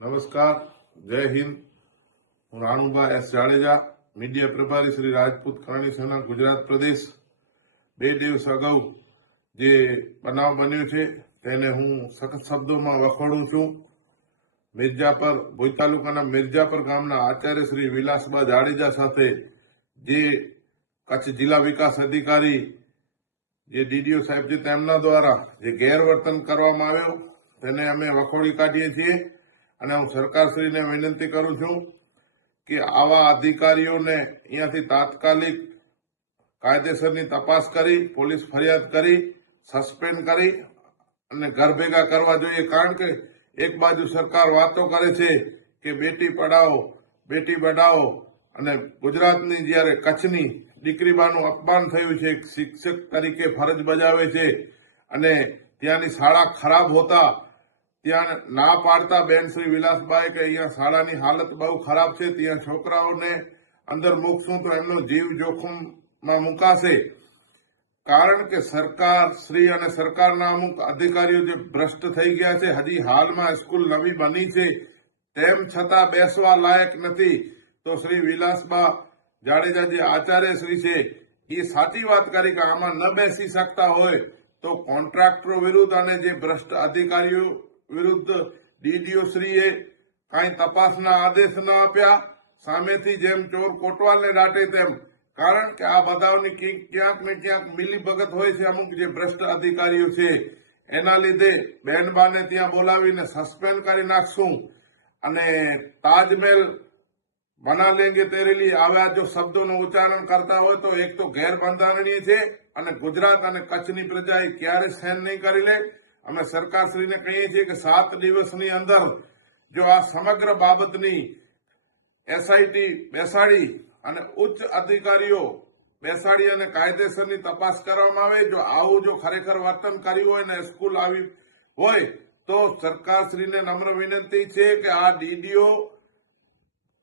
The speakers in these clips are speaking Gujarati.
નમસ્કાર, જય હિન્દ. હું રાણુભા એસ જાડેજા, મીડિયા પ્રભારી શ્રી રાજપૂત કરણી સેના ગુજરાત પ્રદેશ. 2 દિવસ અગાઉ જે બનાવ બન્યો છે તેને હું સખત શબ્દોમાં વખોડું છું. મિર્જાપર, ભુજ તાલુકાના મિર્જાપર ગામના આચાર્ય શ્રી વિલાસબા જાડેજા સાથે જે કચ્છ જિલ્લા વિકાસ અધિકારી જે ડીડીઓ સાહેબ છે તેમના દ્વારા જે ગેરવર્તન કરવામાં આવ્યો તેને અમે વખોડી કાઢીએ છીએ. અને હું સરકારશ્રીને વિનંતી કરું છું કે આવા અધિકારીઓને અહીંયાથી તાત્કાલિક કાયદેસરની તપાસ કરી, પોલીસ ફરિયાદ કરી, સસ્પેન્ડ કરી અને ઘર ભેગા કરવા જોઈએ. કારણ કે એક બાજુ સરકાર વાતો કરે છે કે બેટી પઢાઓ, બેટી બઢાઓ, અને ગુજરાતની જ્યારે કચ્છની દીકરીબાનું અપમાન થયું છે, એક શિક્ષક તરીકે ફરજ બજાવે છે અને ત્યાંની શાળા ખરાબ હોતા ત્યાં ના પાડતા બેન શ્રી વિલાસભાઈ કે અહીંયા શાળાની હાલત બહુ ખરાબ છે, ત્યાં છોકરાઓને અંદર મૂકશું તો એમનો જીવ જોખમમાં મુકાશે. કારણ કે સરકાર શ્રી અને સરકારના અમુક અધિકારીઓ જે ભ્રષ્ટ થઈ ગયા છે. હજી હાલમાં સ્કૂલ નવી બની છે તેમ છતાં બેસવા લાયક નથી. તો શ્રી વિલાસબા જાડેજા જે આચાર્ય શ્રી છે એ સાચી વાત કરી કે આમાં ન બેસી શકતા હોય તો કોન્ટ્રાક્ટરો વિરુદ્ધ અને જે ભ્રષ્ટ અધિકારીઓ વિરુદ્ધ ડીડીઓ શ્રીએ કાંઈ તપાસના આદેશ ન આપ્યા, સામેથી જેમ ચોર કોટવાલને દાટે તેમ. કારણ કે આ બધાની ક્યાંક ને ક્યાંક મિલીભગત હોય છે અમુક જે ભ્રષ્ટ અધિકારીઓ છે. એના લીધે બહેનબાને ત્યાં બોલાવીને સસ્પેન્ડ કરી નાખશું. અને તાજમહેલ બના લેંગે તેરે લીએ આવા જો શબ્દોનું ઉચ્ચારણ કરતા હોય તો એક તો ગેરબંધારણીય છે અને ગુજરાત અને કચ્છની પ્રજા એ ક્યારે સહન નહીં કરી લે. અમે સરકારશ્રીને કહીએ છીએ કે 7 દિવસની અંદર જો આ સમગ્ર બાબતની એસઆઈટી બેસાડી અને ઉચ્ચ અધિકારીઓ બેસાડી અને કાયદેસરની તપાસ કરવામાં આવે. જો આવું જો ખરેખર વર્તન કર્યું હોય ને સ્કૂલ આવી હોય તો સરકારશ્રીને નમ્ર વિનંતી છે કે આ ડીડીઓ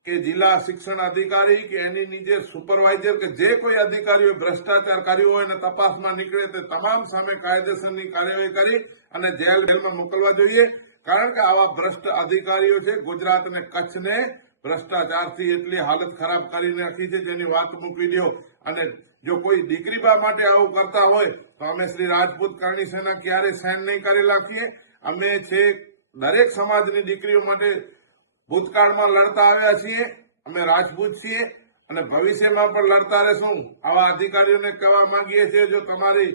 કે જિલ્લા શિક્ષણ અધિકારી કે એની નીચે સુપરવાઇઝર કે જે કોઈ અધિકારીઓ ભ્રષ્ટાચાર કર્યો હોય અને તપાસમાં નીકળે તે તમામ સામે કાયદેસરની કાર્યવાહી કરી અને જેલમાં મોકલવા જોઈએ. કારણ કે આવા ભ્રષ્ટ અધિકારીઓ છે ગુજરાત અને કચ્છને ભ્રષ્ટાચારથી એટલી હાલત ખરાબ કરી નાખી છે જેની વાત મૂકી દો. અને જો કોઈ દીકરીબા માટે આવું કરતા હોય તો અમે શ્રી રાજપૂત કરણી સેના ક્યારે સહન નહીં કરી રાખીએ. અમે છે દરેક સમાજની દીકરીઓ માટે ભૂતકાળમાં લડતા આવ્યા છીએ. અમે રાજપૂત છીએ અને ભવિષ્યમાં પણ લડતા રહેશું. આવા અધિકારીઓને કહેવા માંગીએ છીએ જો તમારી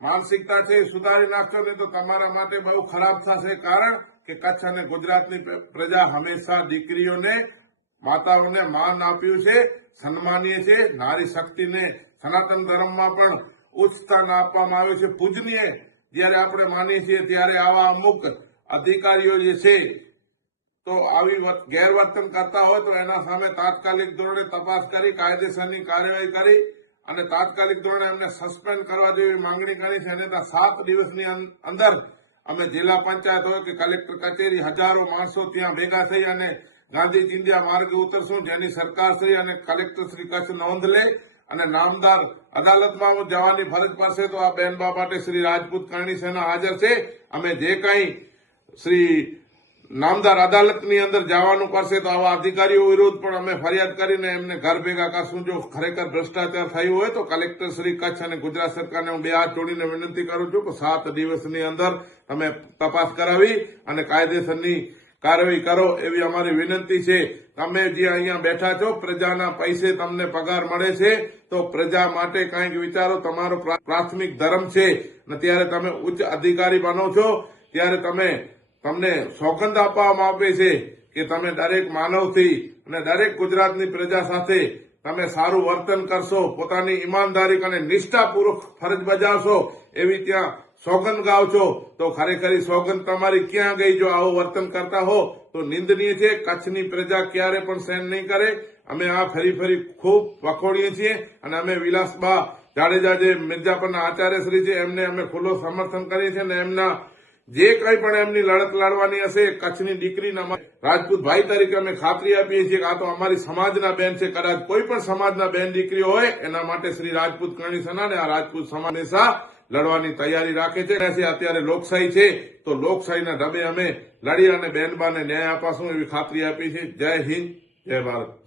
માનસિકતા છે સુધારી નાખશો ને તો તમારા માટે બહુ ખરાબ થશે. કારણ કે કચ્છ અને ગુજરાતની પ્રજા હંમેશા દીકરીઓને, માતાઓને માન આપ્યું છે, સન્માનીય છે. નારી શક્તિને સનાતન ધર્મમાં પણ ઉચ્ચ સ્થાન આપવામાં આવ્યું છે, પૂજનીય જ્યારે આપણે માનીએ છીએ. ત્યારે આવા અમુક અધિકારીઓ જે છે તો આવી ગેરવર્તન કરતા હોય તો એના સામે તાત્કાલિક ધોરણે તપાસ કરી કાયદેસરની કાર્યવાહી કરી અને તાત્કાલિક ધોરણે એમને સસ્પેન્ડ કરવા જેવી માંગણી કરી છે. અને 7 દિવસની અંદર અમે જિલ્લા પંચાયત હોય કે કલેક્ટર કચેરી હજારો માણસો ત્યાં ભેગા થઈ અને ગાંધી ચિંધ્યા માર્ગે ઉતરશું. જેની સરકારશ્રી અને કલેક્ટરશ્રી કચ્છ નોંધ લે અને નામદાર અદાલતમાં જવાની ફરજ પડશે તો આ બહેનબા માટે શ્રી રાજપૂત કરણી સેના હાજર છે. અમે જે કંઈ શ્રી નામદાર અદાલતની અંદર જવાનું પડશે તો આવા અધિકારીઓ વિરુદ્ધ પણ અમે ફરિયાદ કરીને એમને ઘર ભેગા કરશું. જો ખરેખર ભ્રષ્ટાચાર થયું હોય તો કલેક્ટર શ્રી કચ્છ અને ગુજરાત સરકારને હું 2 હાથ જોડીને વિનંતી કરું છું કે 7 દિવસની અંદર તમે તપાસ કરાવી અને કાયદેસરની કાર્યવાહી કરો એવી અમારી વિનંતી છે. તમે જે અહીંયા બેઠા છો, પ્રજાના પૈસે તમને પગાર મળે છે તો પ્રજા માટે કંઈક વિચારો. તમારો પ્રાથમિક ધર્મ છે અને ત્યારે તમે ઉચ્ચ અધિકારી બનો છો ત્યારે તમને સોગંદ આપવામાં આવે છે કે તમે દરેક માનવથી અને દરેક ગુજરાતની પ્રજા સાથે તમે સારું વર્તન કરશો, પોતાની ઈમાનદારી અને નિષ્ઠાપૂર્વક ફરજ બજાવશો એવી ત્યાં સોગંદ ગાવ છો. તો ખરેખર સોગંદ તમારી ક્યાં ગઈ જો આવું વર્તન કરતા હો તો નિંદનીય છે. કચ્છની પ્રજા ક્યારે પણ સહન નહીં કરે. અમે આ ફરી ખૂબ વખોડીએ છીએ અને અમે વિલાસબા જાડેજા જે મિર્જાપરના આચાર્ય શ્રી છે એમને અમે ખુલ્લો સમર્થન કરીએ છીએ. અને એમના જે કંઈ પણ એમની લડત લડવાની હશે કચ્છની દીકરીના રાજપૂત ભાઈ તરીકે અમે ખાતરી આપીએ છીએ કે આ તો અમારી સમાજના બેન છે. કદાચ કોઈ પણ સમાજના બેન દીકરીઓ હોય એના માટે શ્રી રાજપૂત કરણી સેના અને આ રાજપૂત સમાજ હંમેશા લડવાની તૈયારી રાખે છે. અત્યારે લોકશાહી છે તો લોકશાહીના ઢબે અમે લડી અને બેનબાને ન્યાય અપાશું એવી ખાતરી આપી છે. જય હિન્દ, જય ભારત.